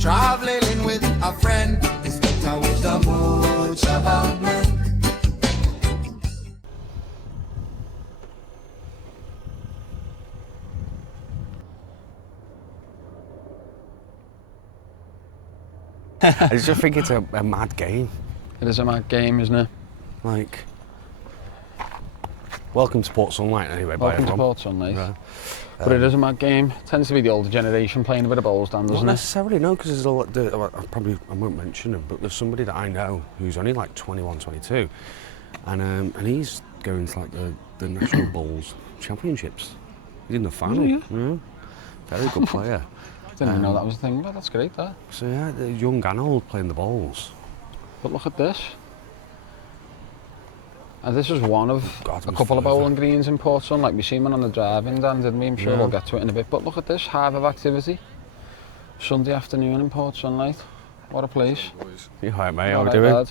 Traveling with a friend is better with the Mooch about men. I just think it's a mad game. It is a mad game, isn't it? Like, welcome to Port Sunlight anyway. Welcome to Port Sunlight. Right. But it is a mad game. It tends to be the older generation playing a bit of bowls, Dan, doesn't it? Not necessarily, no, because there's a lot. I won't mention him, but there's somebody that I know who's only like 21, 22, and he's going to like the National Bowls Championships. He's in the final. Yeah. Very good player. Didn't even know that was a thing, but that's great, that. So yeah, the young and old playing the bowls. But look at this. And this is one of a couple of bowling greens in Port Sun, like we seen one on the drive-in, Dan, didn't we? I'm sure we'll get to it in a bit. But look at this, hive of activity. Sunday afternoon in Port Sunlight. What a place. You alright, mate? How are we doing? I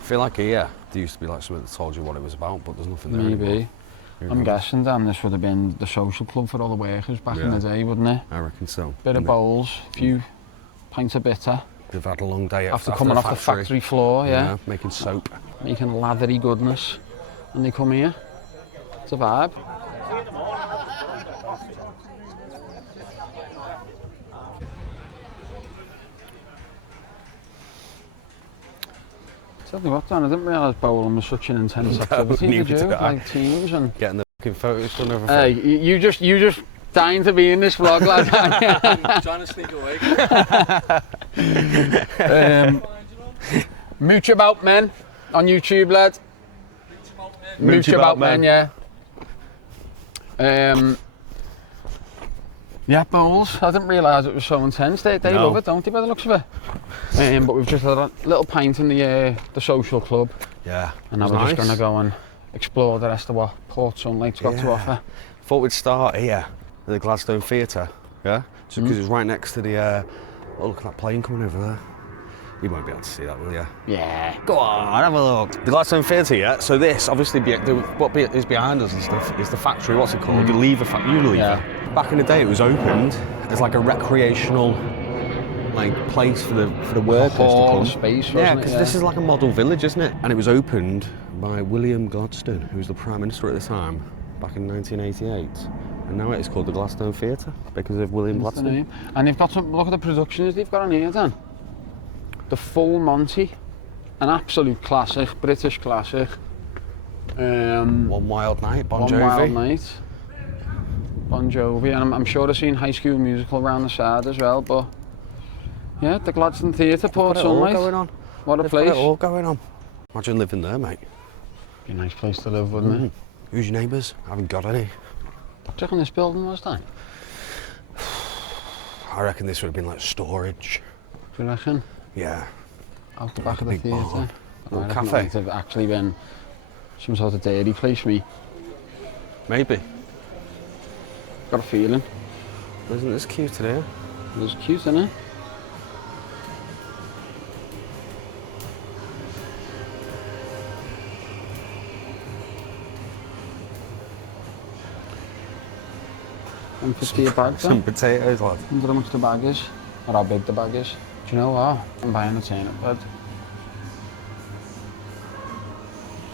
feel like here, there used to be like something that told you what it was about, but there's nothing there anymore. I'm guessing, Dan, this would have been the social club for all the workers back in the day, wouldn't it? I reckon so. Bit of bowls, a few pints of bitter. They've had a long day after coming off the factory floor, yeah. Making soap. Making lathery goodness. And they come here. It's a vibe. Tell me what, Dan, I didn't realise bowling was such an intense activity. Did you? Like teams and getting the fucking photos done over. Hey, you just dying to be in this vlog, lad. Trying to sneak away. Mooch about men on YouTube, lad. Mooch about men, yeah. Yeah, bowls. I didn't realise it was so intense. They love it, don't they, by the looks of it? But we've just had a little pint in the social club. Yeah. And now we're just going to go and explore the rest of what Port Sunlight's got to offer. Thought we'd start here at the Gladstone Theatre, yeah? Just because it's right next to the, oh look at that plane coming over there. You won't be able to see that, will you? Yeah. Go on, have a look. The Gladstone Theatre, yeah? So this, obviously, what is behind us and stuff is the factory, what's it called? Unilever. Yeah. Back in the day, it was opened as like a recreational place for the workers to come. Space, wasn't yeah, because this is like a model village, isn't it? And it was opened by William Gladstone, who was the Prime Minister at the time, back in 1988. And now it's called the Gladstone Theatre because of William Gladstone. And they've got some, look at the productions they've got on here, Dan. The Full Monty, an absolute classic, British classic. One Wild Night, Bon Jovi. One Wild Night, Bon Jovi, and I'm sure I've seen High School Musical around the side as well, but yeah, the Gladstone Theatre, Port Sunlight. Going on. What a place. Got it all going on. Imagine living there, mate. Be a nice place to live, wouldn't it? Who's your neighbours? I haven't got any. What do you reckon this building was then? I reckon this would have been like storage. Do you reckon? Yeah. Out the back of the theatre. Little cafe. It might have actually been some sort of dairy place, me. Maybe. Got a feeling. Isn't this cute today? It's cute, isn't it? $150 a bag, some potatoes, lad. I wonder how much the bag is, or how big the bag is. Do you know what? I'm buying a turnip bed.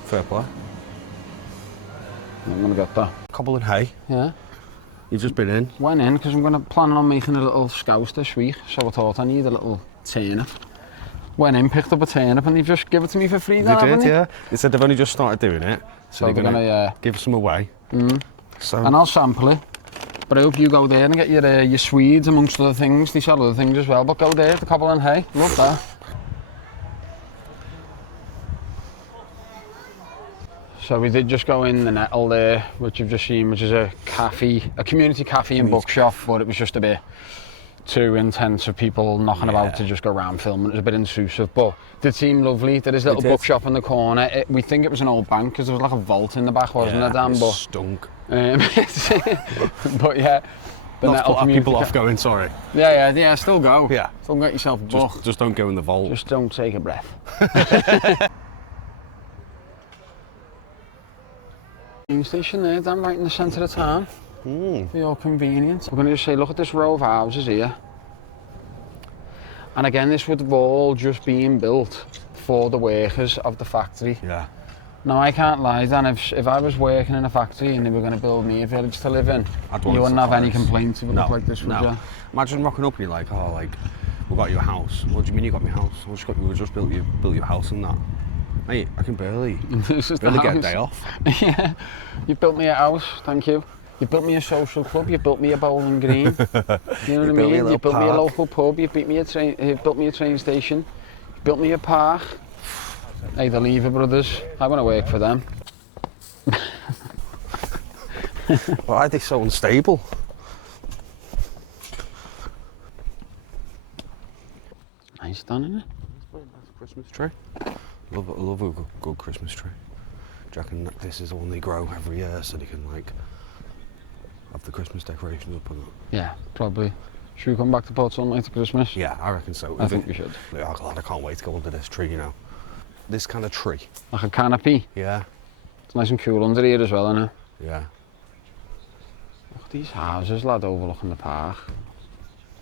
Fair play. I'm gonna get that. Cobble Hay. Yeah. You've just been in? Went in because I'm planning on making a little scouse this week, so I thought I need a little turnip. Went in, picked up a turnip, and they've just given it to me for free. They did, yeah. They said they've only just started doing it, so they're gonna give some away. So. And I'll sample it. But I hope you go there and get your Swedes amongst other things. They sell other things as well, but go there, the Cobble Hay. Love that. So we did just go in the Nettle there, which you've just seen, which is a cafe, a community cafe and bookshop, but it was just a bit too intense for people knocking about to just go around filming. It was a bit intrusive, but it seemed lovely. There is a little bookshop in the corner. We think it was an old bank because there was like a vault in the back, wasn't there, Dan? It stunk. But yeah, the Not to put people off going, sorry. Yeah, still go. Yeah. Still get yourself a book. Just don't go in the vault. Just don't take a breath. Train station there, Dan, right in the centre of town. for your convenience. We're going to just say, look at this row of houses here. And again, this would have all just been built for the workers of the factory. Yeah. Now, I can't lie, Dan, if I was working in a factory and they were going to build me a village to live in, you wouldn't have any complaints if it looked like this, would you? Imagine rocking up and you're like, oh, like, we got you a house. What do you mean you got me a house? We just built your house and that. Mate, I can barely get a day off. Yeah, you built me a house, thank you. You built me a social club, you built me a bowling green. You know what I mean? You built me a local pub, you built me a train station, you built me a park. Hey, the Lever Brothers, I want to work for them. Why are they so unstable? Nice, Dan, isn't it? That's a Christmas tree. I love a good Christmas tree. Do you reckon that this is the one they grow every year so they can like have the Christmas decorations up and that? Yeah, probably. Should we come back to Port Sunlight to Christmas? Yeah, I reckon so. I think we should. Oh God, I can't wait to go under this tree, you know. This kind of tree. Like a canopy. Yeah. It's nice and cool under here as well, isn't it? Yeah. Look at these houses, lad, overlooking the park.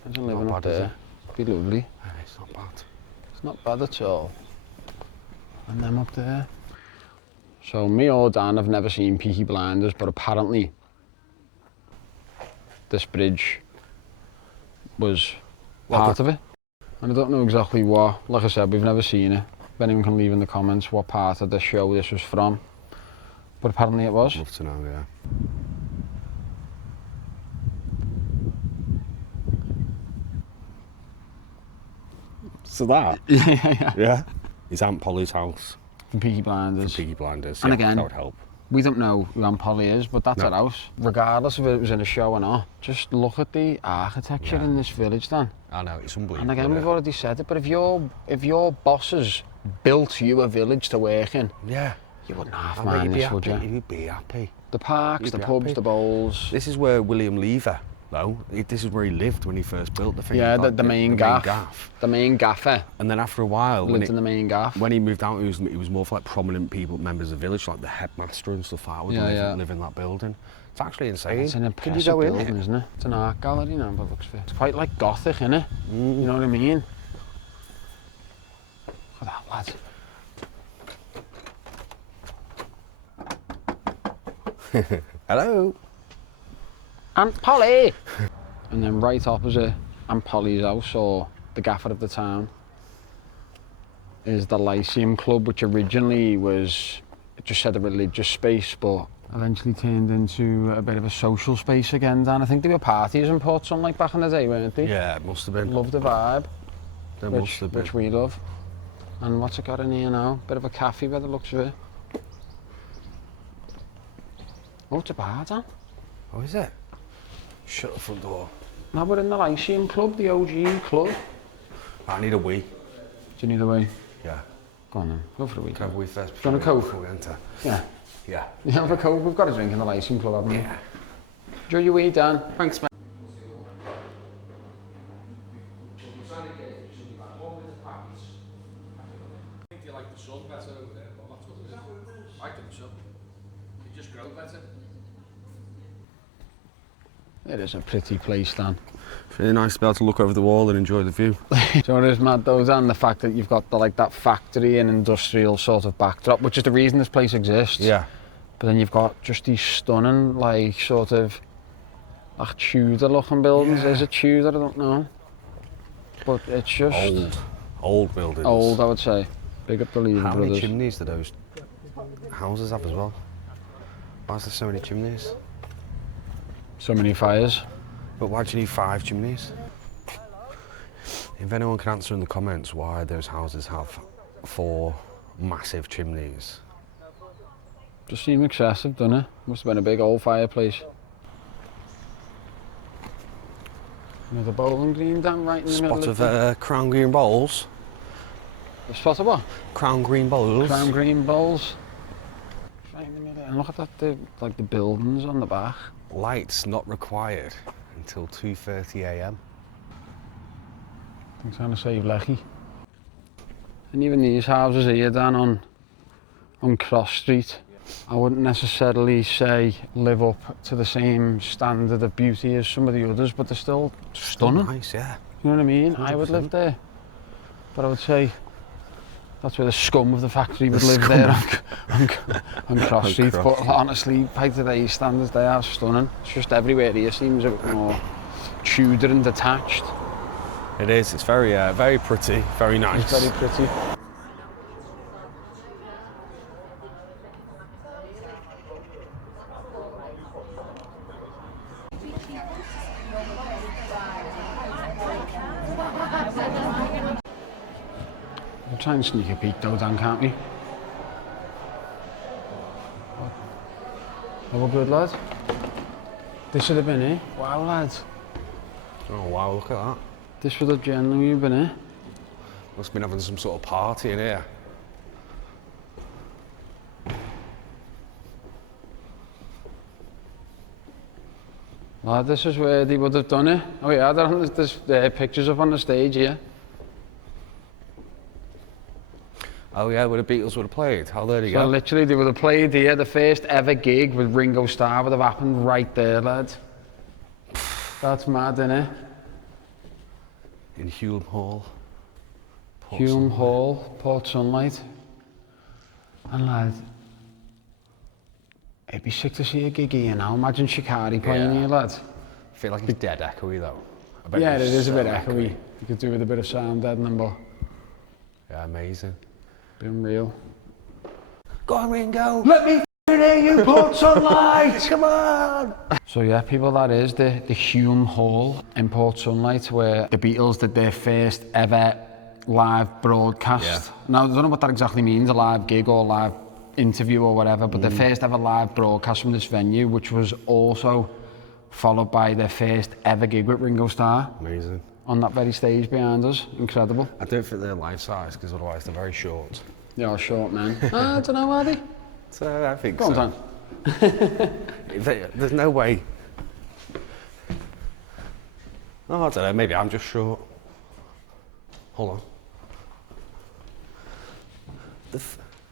Imagine living up there. Be lovely. It's not bad. It's not bad at all. And them up there. So me or Dan have never seen Peaky Blinders, but apparently this bridge was part of it. And I don't know exactly what. Like I said, we've never seen it. If anyone can leave in the comments what part of the show this was from. But apparently it was. I'd love to know, yeah. So that? Yeah. Is Aunt Polly's house. From Peaky Blinders. Peaky Blinders. And yeah, again, that would help. We don't know who Aunt Polly is, but that's her house. Regardless if it was in a show or not, just look at the architecture in this village, Dan. I know, it's unbelievable. And again, we've already said it, but if your bosses built you a village to work in, yeah, you wouldn't half mind this, would you? You'd be happy. The parks, the pubs, the bowls. This is where William Lever, though, this is where he lived when he first built the thing. Yeah, the main gaff. The main gaffer. And then after a while, lived in the main gaff. When he moved out, he was more for like prominent people, members of the village, like the headmaster and stuff like that, would live in that building. It's actually insane. It's an impressive building, isn't it? It's an art gallery now, but it looks fit. It's quite like Gothic, isn't it? You know what I mean? Look at that, lad. Hello. Aunt Polly! And then right opposite Aunt Polly's house, or the gaffer of the town, is the Lyceum Club, which originally was, it just said a religious space, but eventually turned into a bit of a social space again, Dan. I think there were parties in Port Sunlight back in the day, weren't they? Yeah, it must have been. Love the vibe. There must have been. Which we love. And what's it got in here now? Bit of a cafe by the looks of it. Oh, it's a bar, Dan. Oh, is it? Shut the front door. Now we're in the Lyceum Club, the OG club. I need a wee. Do you need a wee? Yeah. Go on then, go for a wee. Can I have a wee first? Do you want a Coke? Before we enter? Yeah. Yeah. You have a Coke? We've got a drink in the Lyceum Club, haven't we? Yeah. Enjoy your wee, Dan. Thanks, mate. Do you like the sun better over there? Well, that's what it is. I think so. You just grow better. It is a pretty place, Dan. It's really nice to be able to look over the wall and enjoy the view. So it is mad though, Dan, the fact that you've got that factory and industrial sort of backdrop, which is the reason this place exists. Yeah. But then you've got just these stunning, like, sort of, like Tudor looking buildings. Yeah. Is it Tudor? I don't know. But it's just... Old buildings. Old, I would say. Big up the Lever How Brothers. many chimneys do those houses have as well? Why is there so many chimneys? So many fires. But why do you need 5 chimneys? If anyone can answer in the comments why those houses have 4 massive chimneys. Just seemed excessive, doesn't it? Must have been a big old fireplace. Another bowling green, Dan, right in the middle Spot of of crown green bowls. A spot of what? Crown green bowls. Crown green bowls. Right in the middle. And look at that, the buildings on the back. Lights not required until 2:30 a.m. I'm trying to save Lecky. And even these houses here, Dan, on Cross Street, I wouldn't necessarily say live up to the same standard of beauty as some of the others, but they're still stunning. Nice, yeah. You know what I mean? I would 100%. live there, but I would say that's where the scum of the factory would live scum there on Cross Street. Cross But Street. honestly, by today's standards, they are stunning. It's just everywhere here seems a bit more Tudor and detached. It is. It's very, very pretty, very nice. It's very pretty. We'll try and sneak a peek though, Dan, can't we? Oh, we're good, lad. This should have been it. Wow, lads. Oh wow, look at that. This would have genuinely been it. Must have been having some sort of party in here. Lad, this is where they would have done it. Oh yeah, there's pictures up on the stage here. Oh yeah, where the Beatles would have played. Oh, there you So go. literally they would have played here. The first ever gig with Ringo Starr would have happened right there, lad. That's mad, innit? In Hulme Hall. Port Hulme Sunlight. Hall, Port Sunlight. And lad, it'd be sick to see a gig here now. Imagine Shikari playing Yeah. here, lad. I feel like it's dead echoey though. I bet Yeah, it it's is a so bit echoey. You could do with a bit of sound deadening, but Yeah, amazing. being real. Go on, Ringo. Let me hear you, Port Sunlight! Come on. So yeah, people, that is the Hulme Hall in Port Sunlight where the Beatles did their first ever live broadcast. Yeah. Now, I don't know what that exactly means, a live gig or live interview or whatever, but the first ever live broadcast from this venue, which was also followed by their first ever gig with Ringo Starr Amazing. on that very stage behind us. Incredible. I don't think they're life size because otherwise they're very short. You're short, man. I don't know, are they? So I think Go on, so. Dan. There's no way. Oh, I don't know. Maybe I'm just short. Hold on.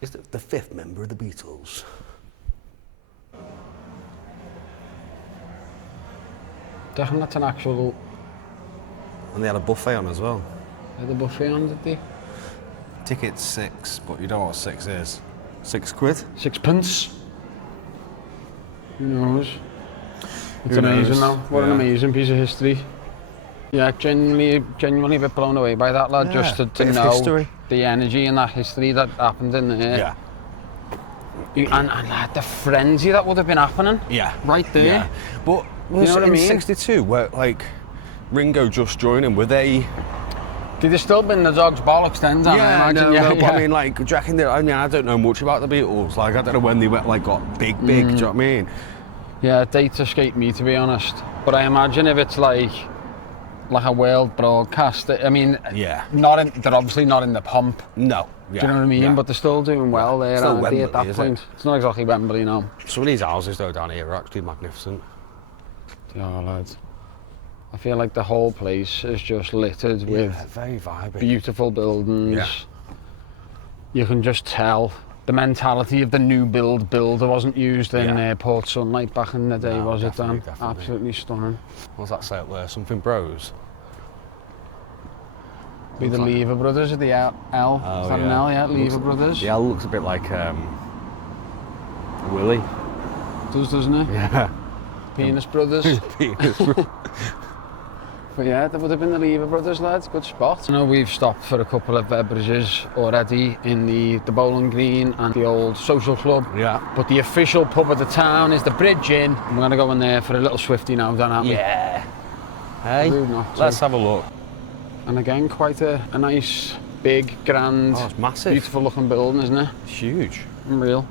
Is the fifth member of the Beatles? Definitely that's an actual... And they had a buffet on as well. Had the buffet on, did they? Ticket's £6, but you know what 6 is. £6. Sixpence. Who knows? It's Who amazing knows? now. What an Yeah. amazing piece of history. Yeah, genuinely a bit blown away by that, lad. Yeah, Just to bit of know history. the energy and that history that happened in there. Yeah. And lad, the frenzy that would have been happening. Yeah. Right there. Yeah. But You know what I in mean? '62, where like Ringo just joining, were they? Did they still been the dog's bollocks then, Dan? I imagine? no, but I mean, like, do you reckon I mean, I don't know much about the Beatles. Like, I don't know when they went, like, got big. Do you know what I mean? Yeah, dates escape me, to be honest. But I imagine if it's like a world broadcast, I mean, Yeah. they're obviously not in the pomp. No. Yeah. Do you know what I mean? Yeah. But they're still doing well there, Still aren't they, at Wembley, that is point? it? It's not exactly Wembley, no. Some of these houses though down here are actually magnificent. Yeah, lads. I feel like the whole place is just littered with Yeah, very vibey. beautiful buildings. Yeah. You can just tell the mentality of the new builder wasn't used in Yeah. Port Sunlight back in the day, No, was it, Dan? definitely. Absolutely stunning. What's that say up there? Something Bros. Be the Looks like- Lever Brothers or the L? Oh, Is that an L? Yeah, Lever Brothers. The L looks a bit like Willie. Doesn't it? Yeah. Penis Brothers. But yeah, that would have been the Lever Brothers, lads. Good spot. I know we've stopped for a couple of beverages already in the Bowling Green and the old social club. Yeah. But the official pub of the town is the Bridge Inn. We're going to go in there for a little swifty now, don't we? Yeah. Hey, Rude not to. let's have a look. And again, quite a nice, big, grand, Oh, it's massive. beautiful looking building, isn't it? It's huge. Unreal.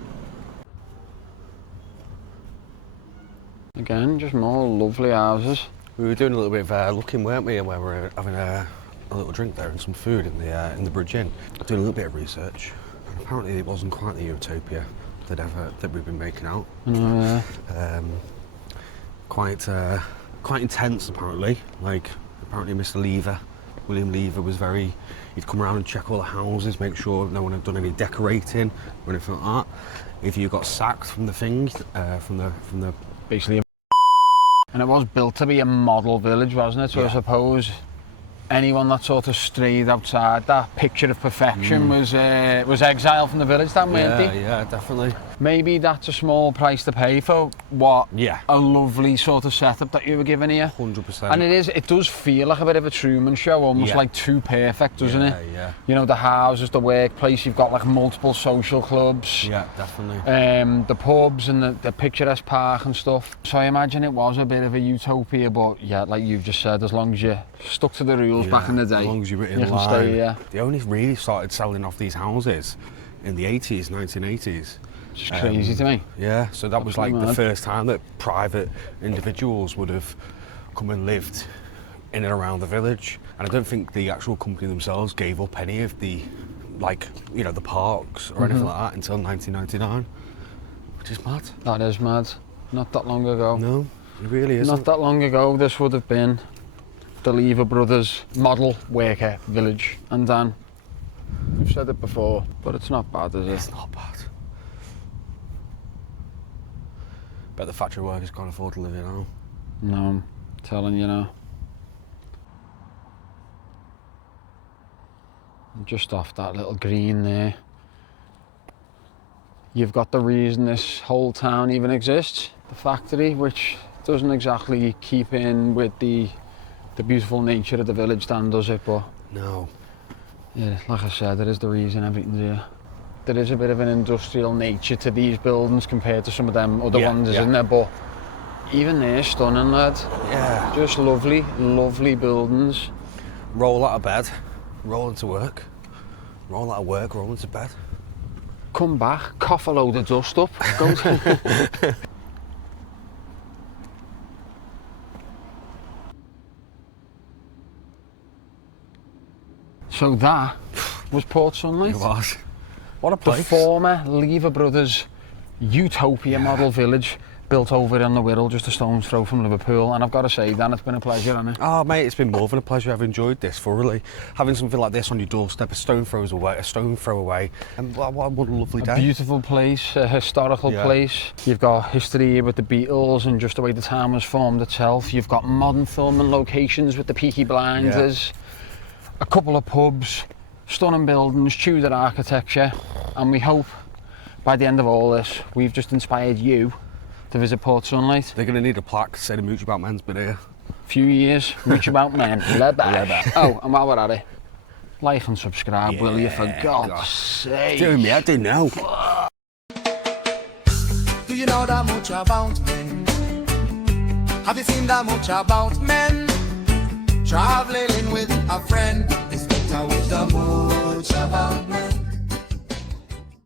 Again, just more lovely houses. We were doing a little bit of looking, weren't we? And we were having a little drink there and some food in the Bridge Inn. Doing a little bit of research. And apparently it wasn't quite the utopia that we've been making out. Quite intense apparently. Like apparently Mr. William Lever was he'd come around and check all the houses, make sure no one had done any decorating or anything like that. if you got sacked from the thing, from the Basically, and it was built to be a model village, wasn't it? So I suppose anyone that sort of strayed outside that picture of perfection was exiled from the village, then, weren't they? Yeah, definitely. Maybe that's a small price to pay for what Yeah. a lovely sort of setup that you were given here. 100%. And it does feel like a bit of a Truman Show, almost like too perfect, doesn't it? Yeah. You know, the houses, the workplace, you've got like multiple social clubs. Yeah, definitely. The pubs and the picturesque park and stuff. So I imagine it was a bit of a utopia, but yeah, like you've just said, as long as you stuck to the rules back in the day, as long as you were in you can line. stay, yeah. They only really started selling off these houses in the 80s, 1980s. It's just crazy to me. Yeah, so that was like Absolutely the mad. first time that private individuals would have come and lived in and around the village. And I don't think the actual company themselves gave up any of the, like, you know, the parks or anything like that until 1999, which is mad. That is mad. Not that long ago. No, it really isn't. Not that long ago, this would have been the Lever Brothers model worker village. And Dan, you've said it before, but it's not bad, is it? It's not bad. Bet the factory workers can't afford to live here now. No, I'm telling you now. Just off that little green there, you've got the reason this whole town even exists, the factory, which doesn't exactly keep in with the beautiful nature of the village, Dan, does it? But No. yeah, like I said, it is the reason everything's here. There is a bit of an industrial nature to these buildings compared to some of them other ones, isn't there? But even they're stunning, lad. Yeah. Just lovely, lovely buildings. Roll out of bed, roll into work. Roll out of work, roll into bed. Come back, cough a load of dust up, go to... So that was Port Sunlight. It was. What a The place. former Lever Brothers Utopia model village built over on the Wirral, just a stone's throw from Liverpool. And I've got to say, Dan, it's been a pleasure, hasn't it? Oh, mate, it's been more than a pleasure. I've enjoyed this thoroughly. Having something like this on your doorstep, a stone throw away. And what a lovely A day. beautiful place, a historical place. You've got history here with the Beatles and just the way the town was formed itself. You've got modern filming locations with the Peaky Blinders. A couple of pubs, stunning buildings, Tudor architecture. And we hope by the end of all this, we've just inspired you to visit Port Sunlight. They're going to need a plaque saying Mooch about men's been here. Few years, Mooch about men. Oh, and while we're at it, like and subscribe, will you, for God's sake? Do me, I don't know. Do you know that much about men? Have you seen that much about men? Traveling with a friend is better with the much about